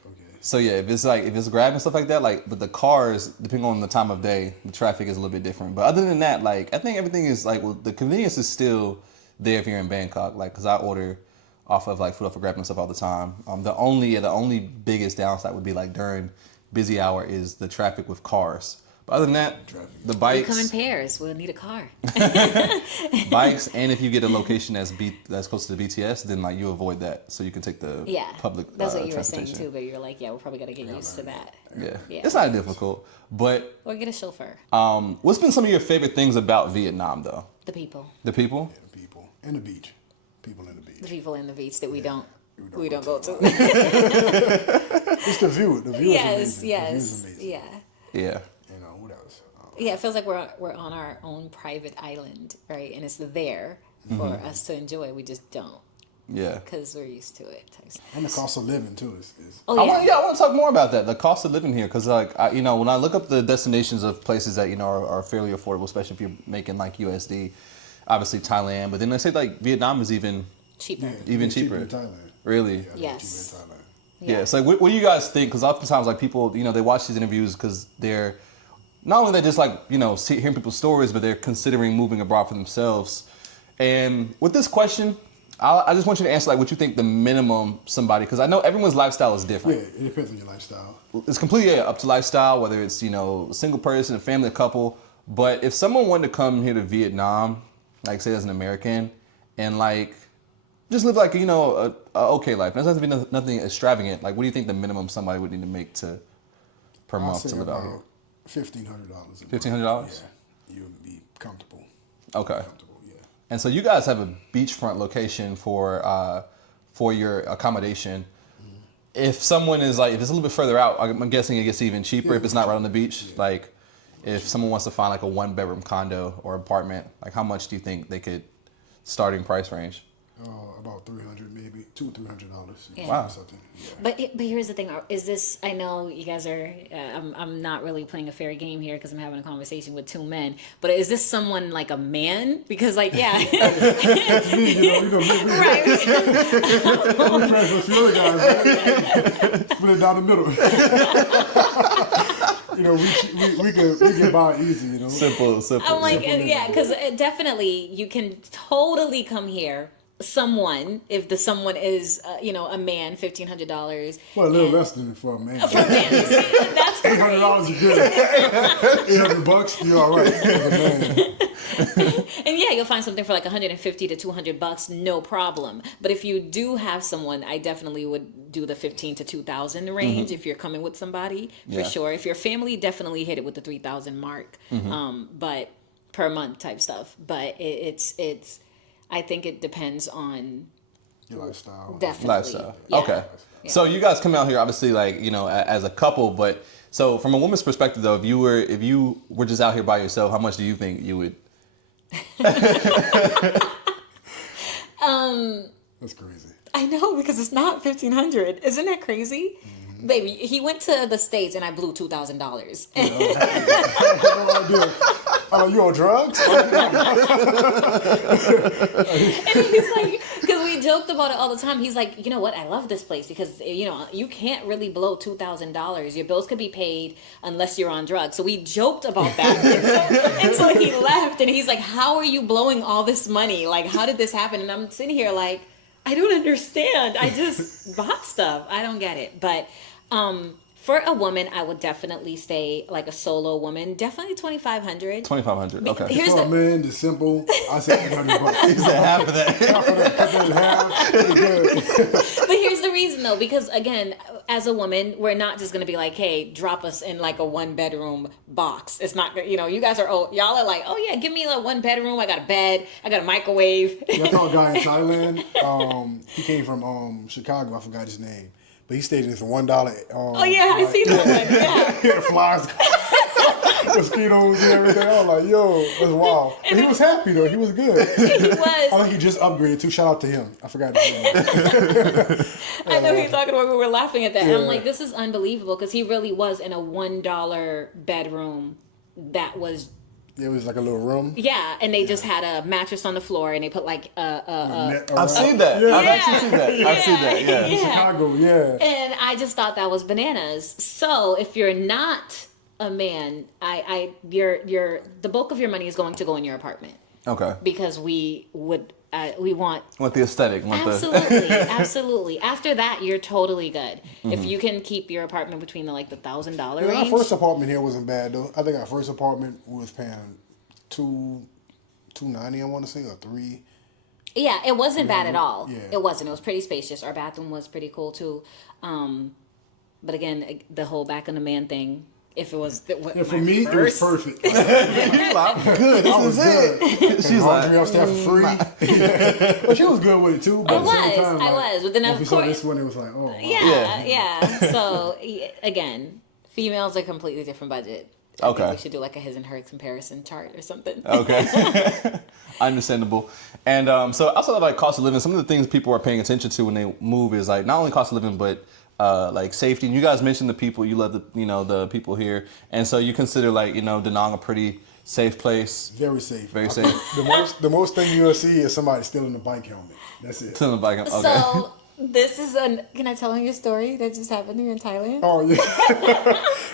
Okay. So yeah, if it's Grab and stuff like that, like, but the cars, depending on the time of day, the traffic is a little bit different. But other than that, like, I think everything is like, well, the convenience is still there if you're in Bangkok. Like, cause I order off of like food off of Grab and stuff all the time. The only biggest downside would be like during busy hour is the traffic with cars. But other than that, the We bikes, come in pairs. We'll need a car. bikes, and if you get a location that's close to the BTS, then like you avoid that, so you can take the public. That's what you were saying transportation. too. But you're like, yeah, we're probably gonna get used to that. Yeah. Yeah. It's not difficult. But Or get a chauffeur. what's been some of your favorite things about Vietnam, though? The people. The people? The people and the beach. People in the beach. The people in the beach that we don't go to. It's the view. The view is amazing. The view is amazing. Yeah. Yeah. You know, what else? Yeah, it feels like we're on our own private island, right? And it's there for us to enjoy. We just don't Yeah. because we're used to it. And the cost of living too is Oh I yeah. want to talk more about that. The cost of living here, because like when I look up the destinations of places that are fairly affordable, especially if you're making like USD, obviously Thailand, but then they say like Vietnam is even Cheaper. even cheaper. in Thailand. Really? Yes. Cheaper in Thailand. Yeah. So what do you guys think? Because oftentimes like people, they watch these interviews because they're not only they just like hearing people's stories, but they're considering moving abroad for themselves. And with this question, I just want you to answer like what you think the minimum somebody, because I know everyone's lifestyle is Yeah, different. it depends on your lifestyle. It's completely up to lifestyle, whether it's a single person, a family, a couple. But if someone wanted to come here to Vietnam, like say as an American, and like just live like a okay life, it doesn't have to be nothing extravagant. Like, what do you think the minimum somebody would need to make per I'll month say to live out here? about $1,500. $1,500? Yeah, you would be comfortable. Okay. Comfortable, yeah. And so you guys have a beachfront location for your accommodation. If someone is like, if it's a little bit further out, I'm guessing it gets even cheaper if it's not right on the beach. Yeah. Like, if someone wants to find like a 1-bedroom condo or apartment, like how much do you think they could starting price range? About $300, maybe $200-$300. Yeah. Wow. Something. Yeah. But here's the thing: is this? I know you guys are. I'm not really playing a fair game here because I'm having a conversation with two men. But is this someone like a man? Because like, yeah, right. We transfer a few other guys. Split it down the middle. We can buy it easy. Simple. I'm like, yeah, because definitely you can totally come here. Someone, if the someone is, a man, $1,500. Well, a little less than for a man. For a man, that's $800 you good. $800, you're all right. As a man. And yeah, you'll find something for like $150 to $200, no problem. But if you do have someone, I definitely would do the $15,000 to $2,000 range if you're coming with somebody for sure. If your family, definitely hit it with the $3,000 mark, but per month type stuff. But it's. I think it depends on Your lifestyle. definitely. Lifestyle. Yeah. Okay. Yeah. So you guys come out here obviously like, as a couple, but so from a woman's perspective though, if you were just out here by yourself, how much do you think you would? That's crazy. I know, because it's not $1,500. Isn't that crazy? Baby, he went to the States and I blew $2,000. I have no idea. You on drugs? And he's like, because we joked about it all the time. He's like, you know what? I love this place because, you can't really blow $2,000. Your bills could be paid unless you're on drugs. So we joked about that. And so he left and he's like, how are you blowing all this money? Like, how did this happen? And I'm sitting here like, I don't understand. I just bought stuff. I don't get it. But for a woman, I would definitely stay like a solo woman. Definitely $2,500. $2,500. Okay. Here's For a man, the simple, I said $800. Is that half of that? Half of that, cut that in half. It's good. But here's the reason though, because again, as a woman, we're not just gonna be like, hey, drop us in like a 1-bedroom box. It's not, you guys are, y'all are like, oh yeah, give me a 1-bedroom. I got a bed, I got a microwave. Yeah, I saw a guy in Thailand. He came from Chicago. I forgot his name. But he stayed in for $1. Oh yeah, I see that one. Yeah. He had flies, mosquitoes, and everything. I was like, yo, that's wild. But he was happy though. He was good. He was. I think he just upgraded too. Shout out to him. I forgot his name. I know he's talking about. We were laughing at that. Yeah. I'm like, this is unbelievable because he really was in a $1 bedroom that was It was like a little room. Yeah, and they just had a mattress on the floor, and they put like I've seen that. Yeah. I've actually seen that. I've seen that. Yeah. In Chicago, yeah. And I just thought that was bananas. So if you're not a man, the bulk of your money is going to go in your apartment. Okay. Because we want the aesthetic. absolutely. After that, you're totally good. If you can keep your apartment between the $1,000 range. Our first apartment here wasn't bad though. I think our first apartment was paying $290, I want to say, or $3. Yeah, it wasn't bad at all. Yeah. It wasn't. It was pretty spacious. Our bathroom was pretty cool too. But again, the whole back on the man thing. If it was for me, it was perfect. I'm good. This is it. She's laundry upstairs for free. But she was good with it too. But I was. But then of we course, saw this one, it was like, oh, wow. Yeah. So again, females are completely different budget. I think we should do like a his and her comparison chart or something. Okay. Understandable. And so outside of like cost of living, some of the things people are paying attention to when they move is like not only cost of living, but like safety. And you guys mentioned the people, you love the people here. And so you consider like, Da Nang a pretty safe place. Very safe. Very safe. The most thing you'll see is somebody stealing a bike helmet. That's it. Stealing a bike helmet. Okay. So this is can I tell you a story that just happened here in Thailand? Oh yeah.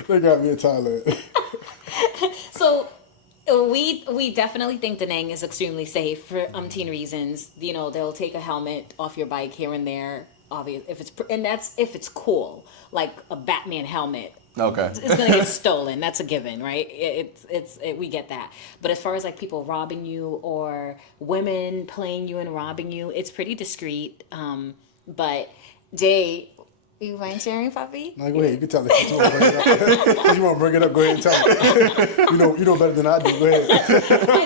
They got me in Thailand. So we definitely think Da Nang is extremely safe for umpteen reasons. They'll take a helmet off your bike here and there. Obvious if it's cool, like a Batman helmet. Okay. It's gonna get stolen. That's a given, right? We get that. But as far as like people robbing you or women playing you and robbing you, it's pretty discreet. But Jay, you mind sharing, Papi? No, go ahead. You can tell it. If you want to bring it up, go ahead and tell it. You know better than I do. Go ahead. I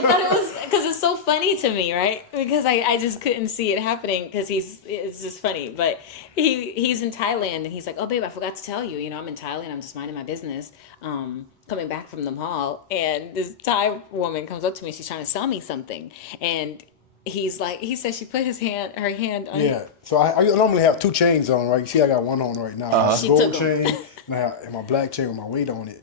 thought it was because it's so funny to me, right? Because I just couldn't see it happening because it's just funny. But he's in Thailand and he's like, oh babe, I forgot to tell you. I'm in Thailand. I'm just minding my business. Coming back from the mall, and this Thai woman comes up to me. She's trying to sell me something, and he said she put her hand on. Yeah. So I normally have 2 chains on, right? You see, I got one on right now. She Gold took chain and my black chain with my weight on it.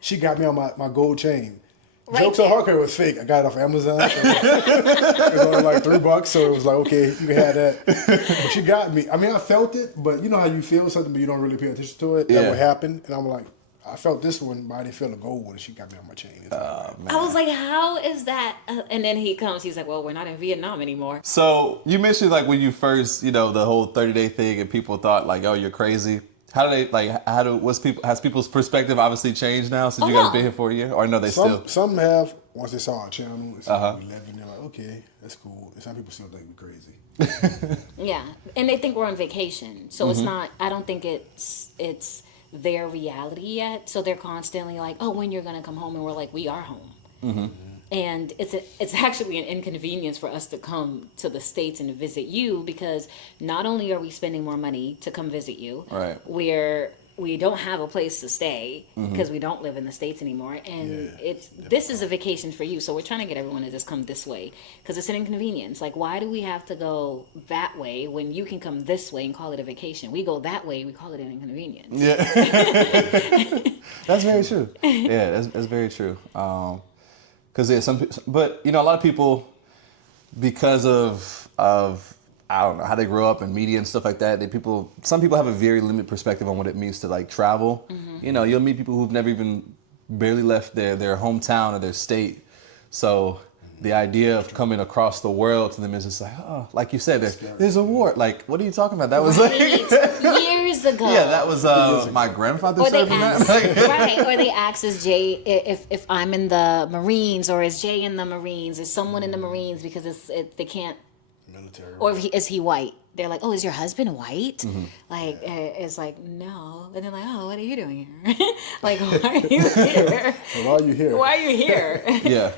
She got me on my gold chain. Right Jokes on her, it was fake. I got it off Amazon. So it was only like $3, so it was like, okay, you can have that. But she got me. I mean, I felt it, but you know how you feel something, but you don't really pay attention to it. That would happen, and I'm like, I felt this one, but I didn't feel the gold one, and she got me on my chain. I was like, how is that? And then he comes, he's like, well, we're not in Vietnam anymore. So you mentioned like when you first, the whole 30-day thing, and people thought like, oh, you're crazy. Has people's perspective obviously changed now since you guys been here for a year? Or no, Some have, once they saw our channel, we lived, and they're like, okay, that's cool. And some people still think we're crazy. Yeah, and they think we're on vacation. So it's not, I don't think it's their reality yet. So they're constantly like, oh, when you're going to come home? And we're like, we are home. Mm-hmm. And it's actually an inconvenience for us to come to the States and visit you, because not only are we spending more money to come visit you, right? We don't have a place to stay because we don't live in the States anymore, and this is a vacation for you. So we're trying to get everyone to just come this way because it's an inconvenience. Like, why do we have to go that way when you can come this way and call it a vacation? We go that way, we call it an inconvenience. Yeah, that's very true. Yeah, that's very true. Because but a lot of people, because of I don't know how they grow up in media and stuff like that. Some people have a very limited perspective on what it means to like travel. Mm-hmm. You'll meet people who've never even barely left their hometown or their state. So the idea of coming across the world to them is just like, oh, like you said, there's a war. Like, what are you talking about? That was like years ago. Yeah, that was my grandfather serving that. Right, or they ask, is Jay, if I'm in the Marines, or is Jay in the Marines? Is someone in the Marines, because they can't. Military. Or is he white? They're like, oh, is your husband white? Mm-hmm. Like, it's like, no. And they're like, oh, what are you doing here? Like, why are you here? Why are you here? Why are you here? Yeah.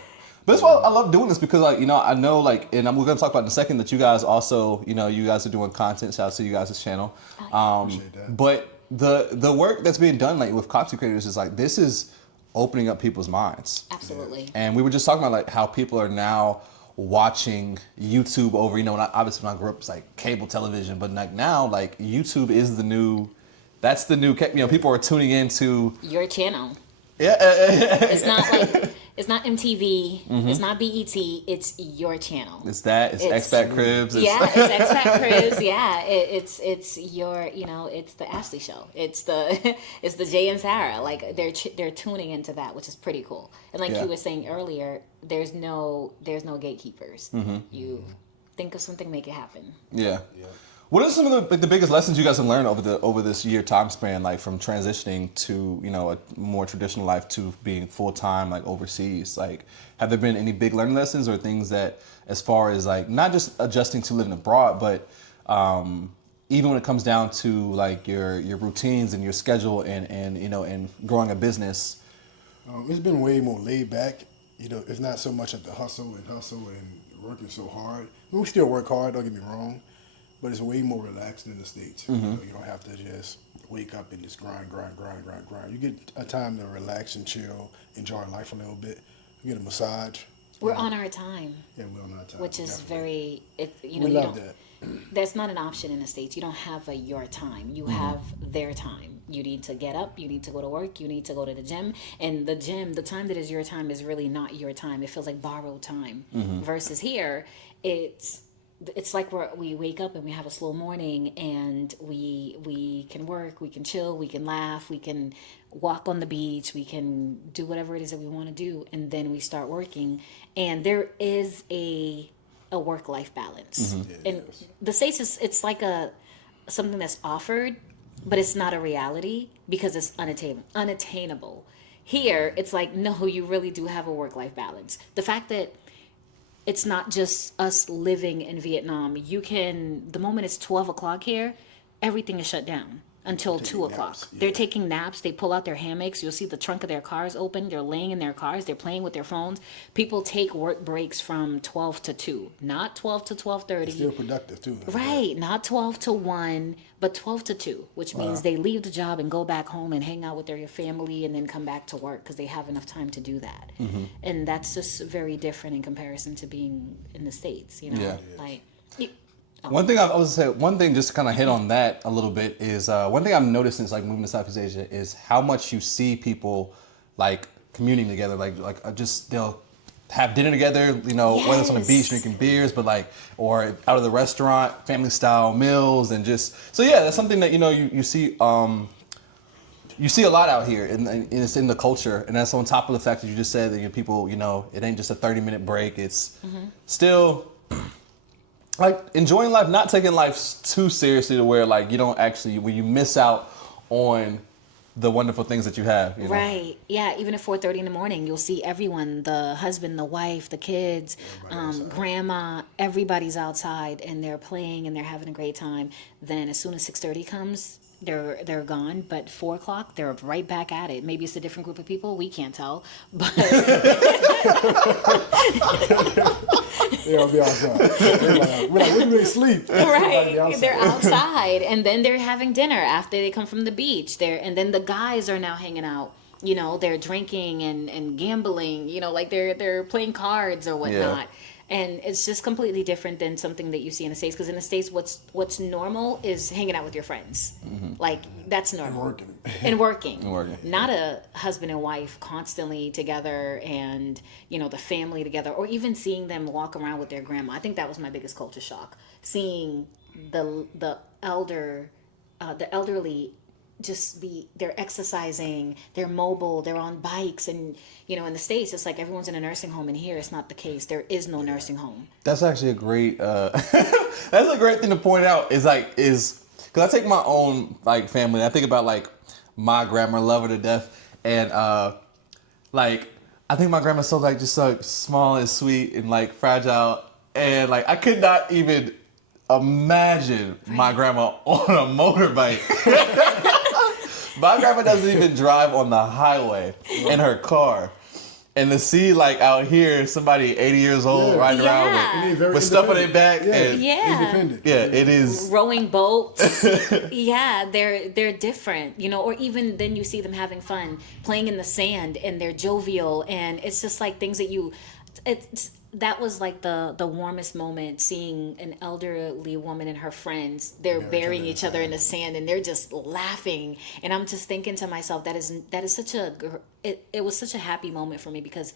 But that's why I love doing this, because like, I know like, and we're going to talk about in a second that you guys also, you guys are doing content. Shout out to you guys' channel. Appreciate that. But the work that's being done like with content creators is like, this is opening up people's minds. Absolutely. And we were just talking about like how people are now watching YouTube over, obviously when I grew up it's like cable television, but like now like YouTube is the new people are tuning into your channel. Yeah. It's not like It's not MTV. It's not BET. It's your channel. It's that. It's Expat Cribs. Yeah, it's Expat Cribs. Yeah, it's your, it's the Ashley show. It's the it's the Jay and Sarah. Like they're tuning into that, which is pretty cool. And like you were saying earlier, there's no gatekeepers. You think of something, make it happen. Yeah. What are some of the biggest lessons you guys have learned over this year time span, like from transitioning to a more traditional life to being full time like overseas? Like, have there been any big learning lessons or things that, as far as like not just adjusting to living abroad, but even when it comes down to like your routines and your schedule and growing a business? It's been way more laid back. It's not so much of the hustle and working so hard. We still work hard, don't get me wrong, but it's way more relaxed in the States. You don't have to just wake up and just grind. You get a time to relax and chill, enjoy life a little bit. You get a massage. We're on our time. Yeah, we're on our time. Which is definitely. we love that. That's not an option in the States. You don't have your time. You have their time. You need to get up. You need to go to work. You need to go to the gym. And the time that is your time is really not your time. It feels like borrowed time. Versus here, it's like we wake up and we have a slow morning and we can work, we can chill, we can laugh, we can walk on the beach, we can do whatever it is that we want to do, and then we start working. And there is a work-life balance. And the States it's like something that's offered, but it's not a reality because it's unattainable. Here, it's like, no, you really do have a work-life balance. The fact that it's not just us living in Vietnam. The moment it's 12 o'clock here, everything is shut down until 2 o'clock. Naps, yeah. They're taking naps. They pull out their hammocks. You'll see the trunk of their cars open. They're laying in their cars. They're playing with their phones. People take work breaks from 12 to 2, not 12 to 12:30. Still productive too. Right, not 12 to 1, but 12 to 2, which means they leave the job and go back home and hang out with their family and then come back to work because they have enough time to do that. And that's just very different in comparison to being in the States, Like, One thing one thing just to kind of hit on that a little bit is one thing I've noticed since like moving to Southeast Asia is how much you see people like communing together, like just they'll have dinner together, whether it's on the beach drinking beers, but like, or out of the restaurant, family style meals, and just so that's something that you see. You see a lot out here, and it's in the culture, and that's on top of the fact that you just said that people, it ain't just a 30-minute break. It's still like enjoying life, not taking life too seriously to where like where you miss out on the wonderful things that you have. Right. Yeah. Even at 4:30 in the morning, you'll see everyone, the husband, the wife, the kids, grandma, everybody's outside and they're playing and they're having a great time. Then as soon as 6:30 comes, they're gone, but 4 o'clock they're right back at it. Maybe it's a different group of people, we can't tell, but They'll be outside. We're like, when do they sleep? right, they're outside and then they're having dinner after they come from the beach. And then the guys are now hanging out. They're drinking and gambling. Like they're playing cards or whatnot. And it's just completely different than something that you see in the States. Because in the States, what's normal is hanging out with your friends. Like, that's normal. And working. Not a husband and wife constantly together and, the family together. Or even seeing them walk around with their grandma. I think that was my biggest culture shock. Seeing the elderly they're exercising, they're mobile, they're on bikes, and in the States it's like everyone's in a nursing home, and here it's not the case. There is no nursing home. That's actually a great that's a great thing to point out is because I take my own like family, I think about like my grandma, love her to death, and like I think my grandma's so like just like small and sweet and like fragile, and like I could not even imagine my grandma on a motorbike. My grandma doesn't even drive on the highway in her car. And to see like out here somebody 80 years old riding around with stuff on their back and independent. It is rowing boats. They're different, or even then you see them having fun, playing in the sand, and they're jovial, and it's just like things that that was like the warmest moment, seeing an elderly woman and her friends. They're burying each other in the sand and they're just laughing. And I'm just thinking to myself, that is such it was such a happy moment for me, because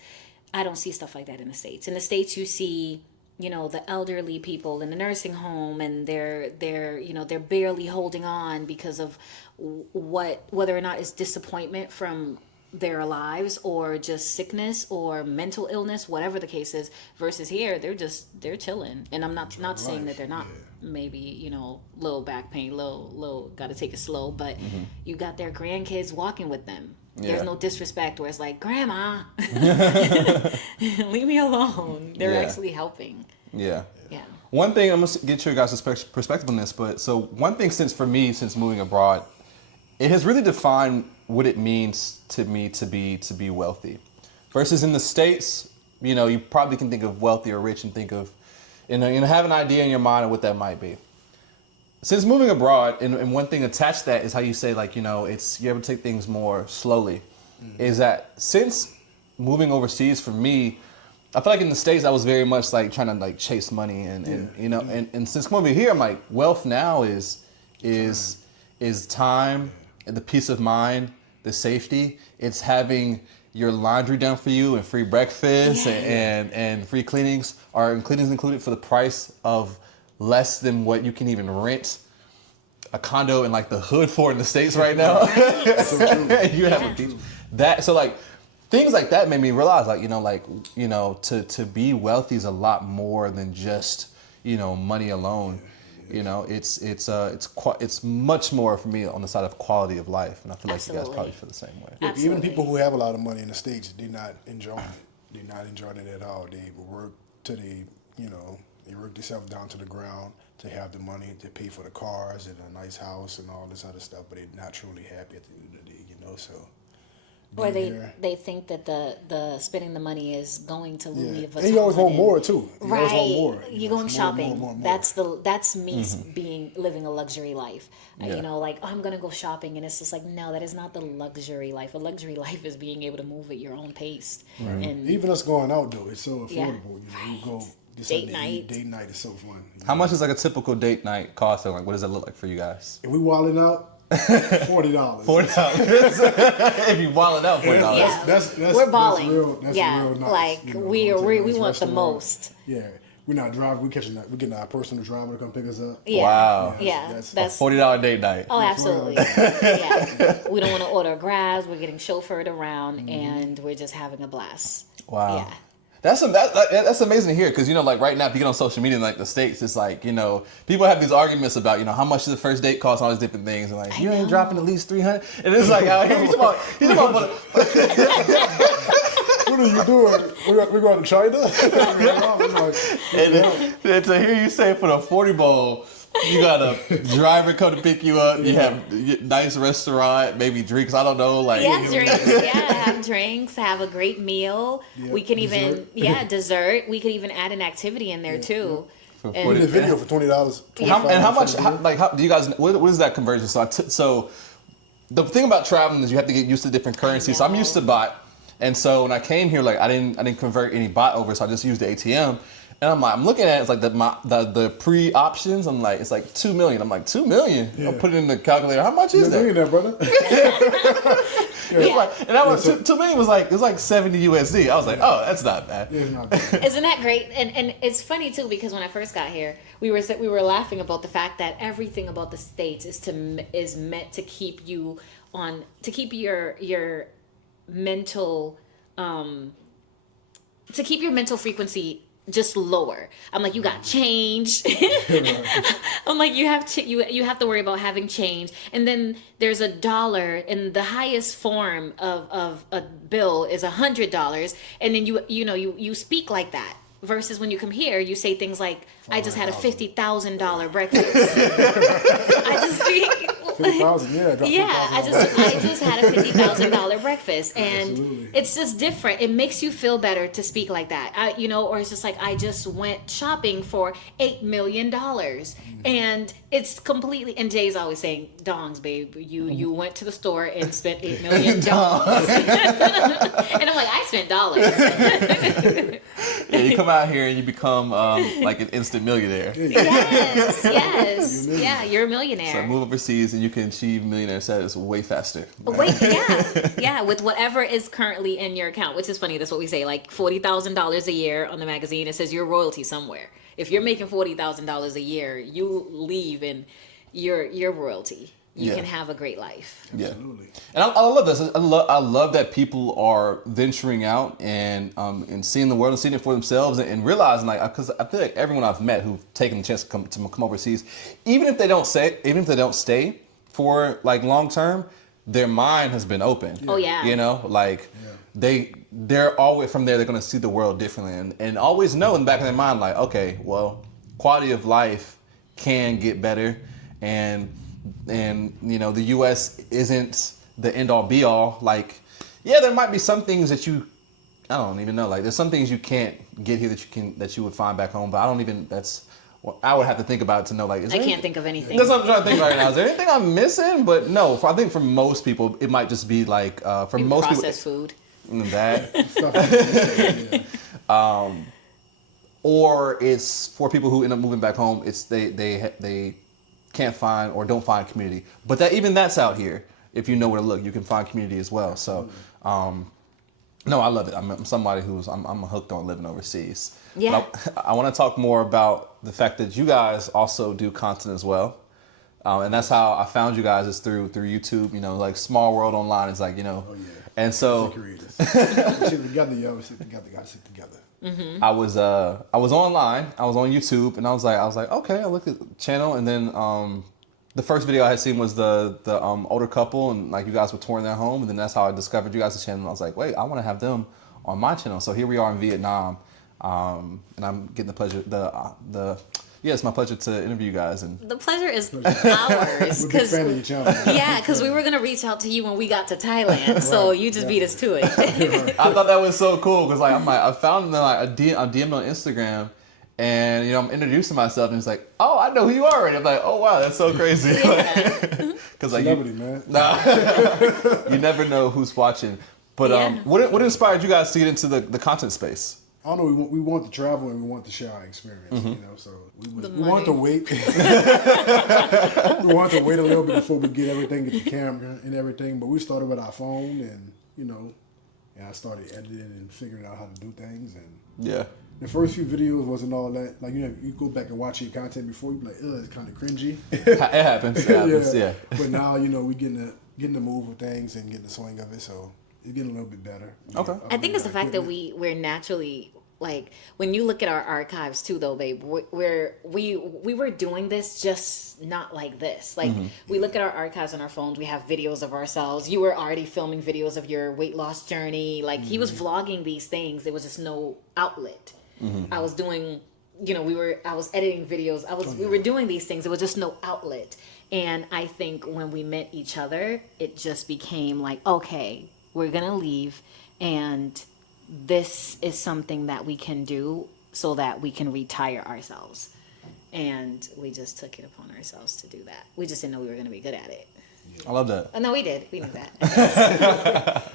I don't see stuff like that in the States. In the States, you see, you know, the elderly people in the nursing home, and they're you know, they're barely holding on because of whether or not it's disappointment from their lives or just sickness or mental illness, whatever the case is. Versus here, they're chilling. And I'm not saying that they're not maybe, you know, little back pain, little got to take it slow, but you got their grandkids walking with them. There's no disrespect where it's like, grandma, leave me alone. They're actually helping. Yeah. Yeah. One thing, I'm going to get your guys' perspective on this, but so one thing since moving abroad, it has really defined what it means to me to be wealthy. Versus in the States, you know, you probably can think of wealthy or rich and think of, you know, have an idea in your mind of what that might be. Since moving abroad, and one thing attached to that is how you say, like, you know, you're able to take things more slowly. Is that since moving overseas for me, I feel like in the States I was very much like trying to like chase money and you know, and since coming over here, I'm like, wealth now is time, and the peace of mind, the safety. It's having your laundry done for you and free breakfast and free cleanings included for the price of less than what you can even rent a condo in like the hood for in the States right now. You have a beach. So like things like that made me realize, like, you know, to be wealthy is a lot more than just, you know, money alone. You know, it's much more for me on the side of quality of life, and I feel like you guys probably feel the same way. Absolutely. Even people who have a lot of money in the States, they're not enjoying it. They're not enjoying it at all. They work they work themselves down to the ground to have the money to pay for the cars and a nice house and all this other stuff, but they're not truly happy at the end of the day, you know. So. Or they think that the spending the money is going to Louis Vuitton. And you always want more too. You always want more. You going shopping. More. That's me living a luxury life. You know, like, oh, I'm gonna go shopping, and it's just like, no, that is not the luxury life. A luxury life is being able to move at your own pace. Right. And even us going out though, it's so affordable. You know, you go date night. Date night is so fun. How much is like a typical date night cost? Like, what does that look like for you guys? If we wilding out. $40. If you wallet out $40. Yeah. That's we're balling. That's real nice. Like, you know, we want the most. Yeah. We're not driving. We're getting our personal driver to come pick us up. Yeah. Wow. Yeah. That's a $40 date night. Oh, absolutely. Yeah. We don't want to order Grabs. We're getting chauffeured around, and we're just having a blast. Wow. Yeah. That's amazing to hear, because, you know, like right now, if you get on social media in like the States, it's like, you know, people have these arguments about, you know, how much does the first date cost, all these different things, and like, you ain't dropping at least $300, and it's like out here, he's about what are you doing? We're going to China? and to hear you say for the 40 bowl, you got a driver come to pick you up. You have a nice restaurant, maybe drinks. I don't know, like drinks. Have drinks. Have a great meal. Yeah, we can even dessert. We could even add an activity in there too. We did a video for $20. How much? How do you guys? What is that conversion? So the thing about traveling is you have to get used to different currencies. So I'm used to baht, and so when I came here, like I didn't convert any baht over, so I just used the ATM. And I'm looking at it, it's like the pre-options. I'm like, it's like 2 million. I'm like, 2 million. Yeah. I'll put it in the calculator. How much is that? You're that, brother. And 2 million was like 70 USD. I was like, oh, that's not bad. Yeah, it's not bad. Isn't that great? And it's funny too, because when I first got here, we were laughing about the fact that everything about the States is meant to keep you your mental frequency just lower. I'm like, you got change. I'm like, you have to worry about having change, and then there's a dollar, and the highest form of a bill is $100, and then you speak like that. Versus when you come here, you say things like, I just had a $50,000 breakfast. I just think, I just had a $50,000 breakfast, and absolutely. It's just different. It makes you feel better to speak like that, or it's just like, I just went shopping for $8 million, and It's completely, and Jay's always saying, dongs, babe. You went to the store and spent $8 million dongs. And I'm like, I spent dollars. Yeah, you come out here and you become like an instant millionaire. Yes. Yeah, you're a millionaire. So move overseas and you can achieve millionaire status way faster. Wait, yeah, with whatever is currently in your account, which is funny. That's what we say, like $40,000 a year on the magazine. It says you're royalty somewhere. If you're making $40,000 a year, you leave and you're royalty. You can have a great life. Absolutely. And I love this. I love that people are venturing out and seeing the world and seeing it for themselves and realizing, like, because I feel like everyone I've met who've taken the chance to come overseas, even if they don't stay for like long term, their mind has been open. Oh yeah. You know, like they're always from there. They're going to see the world differently and always know in the back of their mind, like, okay, well, quality of life can get better and you know, the U.S. isn't the end all be all. Like, yeah, there might be some things that I don't even know. Like, there's some things you can't get here that you would find back home. But I don't even. I would have to think about it to know. Like, I can't think of anything. That's what I'm trying to think right now. Is there anything I'm missing? But no, I think for most people, it might just be like for Maybe most processed people, food. That. Or it's for people who end up moving back home. It's they can't find or don't find community. But that's out here. If you know where to look, you can find community as well. So, no, I love it. I'm somebody I'm hooked on living overseas. Yeah. But I want to talk more about the fact that you guys also do content as well. And that's how I found you guys is through YouTube. You know, like Small World Online is like, you know. Oh yeah. And so. Creators. Stick together, yo. Stick together. Gotta stick together. Mm-hmm. I was online. I was on YouTube, and I was like, okay. I looked at the channel, and then the first video I had seen was the older couple, and like you guys were touring their home, and then that's how I discovered you guys' channel. And I was like, wait, I want to have them on my channel. So here we are in Vietnam, and I'm getting the pleasure. It's my pleasure to interview you guys. And the pleasure is ours. We're a big fan of your channel. Yeah, because we were gonna reach out to you when we got to Thailand, so you just beat us to it. I thought that was so cool because like I found like a DM on Instagram, and you know I'm introducing myself, and it's like, oh, I know who you are already. I'm like, oh wow, that's so crazy. Because like Celebrity, man. You never know who's watching. But what inspired you guys to get into the content space? I don't know. We want to travel and we want to share our experience. You know, so we want to wait. We want to wait a little bit before we get the camera and everything. But we started with our phone, and you know, and I started editing and figuring out how to do things. And the first few videos wasn't all that. Like, you know, you go back and watch your content before, you be like, ugh, it's kind of cringy. It happens. Yeah. But now, you know, we getting the move with things and getting the swing of it. So it's getting a little bit better. Okay. I think it's the fact that we're naturally, like, when you look at our archives too, though, babe, we were doing this just not like this. Like, we look at our archives on our phones, we have videos of ourselves. You were already filming videos of your weight loss journey. Like, he was vlogging these things. There was just no outlet. I was doing, you know, I was editing videos. We were doing these things. There was just no outlet. And I think when we met each other, it just became like, okay, we're going to leave, and this is something that we can do so that we can retire ourselves. And we just took it upon ourselves to do that. We just didn't know we were going to be good at it. I love that. Oh, no, we did. We knew that.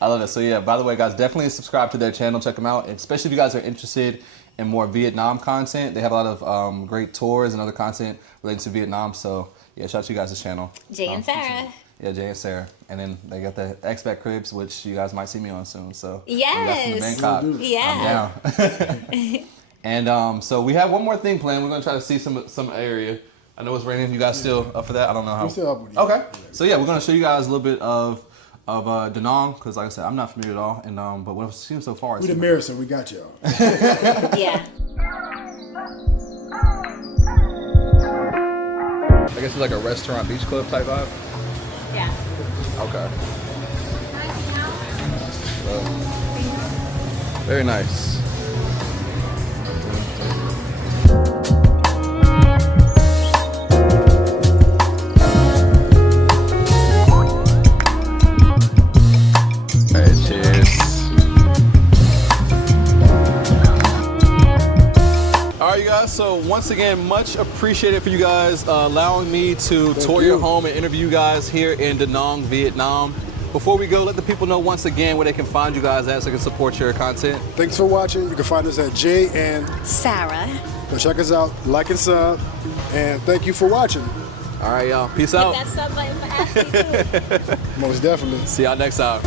I love it. So yeah, by the way, guys, definitely subscribe to their channel. Check them out, especially if you guys are interested in more Vietnam content. They have a lot of great tours and other content related to Vietnam. So yeah, shout out to you guys' channel. Jay and Sarah. Yeah, Jay and Sarah. And then they got the Expat Cribs, which you guys might see me on soon. So yes. Yeah. I'm down. And so we have one more thing planned. We're going to try to see some area. I know it's raining. You guys still up for that? I don't know how. We're still up with you. Okay. So yeah, we're going to show you guys a little bit of Da Nang, because like I said, I'm not familiar at all. And but what I've seen so far is... We the mirror, so we got y'all. Yeah. I guess it's like a restaurant, beach club type vibe? Yeah. Okay. Very nice. Alright, cheers. Alright, you guys, so once again, much appreciated for you guys allowing me to tour your home and interview you guys here in Da Nang, Vietnam. Before we go, let the people know once again where they can find you guys at so they can support your content. Thanks for watching. You can find us at Jay and Sarah. Go check us out, like and sub, and thank you for watching. All right, y'all. Peace out. Hit that sub button for Ashley too. Most definitely. See y'all next time.